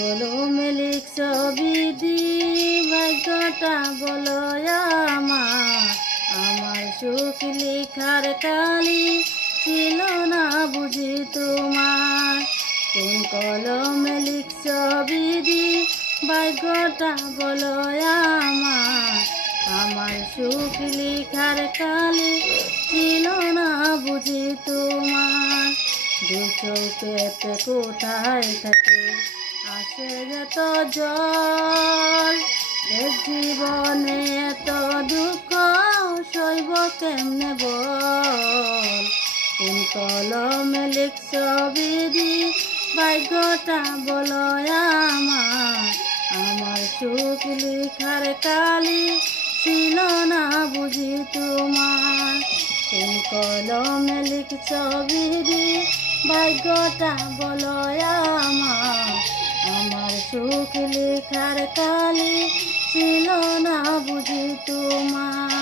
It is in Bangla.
কলমে লিখছ বিধি ভাগ্যটা বলো আমার সুখ লিখার কালি ছিল না বুঝি তোমার। কোন কলমে লিখছ বিধি ভাগ্যটা বলো আমার সুখ লিখার কালি ছিল না বুঝি তোমার। দু চোখেতে কোথায় থাকে আসে যত জল, এ জীবনে এত দুঃখ সইব কেমনে বল। কোন কলমে লিখছ বিধি ভাগ্যটা বলো আমার সুখ লিখার কালি ছিল না বুঝি তোমার। কোন কলমে লিখছ বিধি ভাগ্যটা বলো আমার সুখ লিখার কালি ছিল না বুঝি তোমার।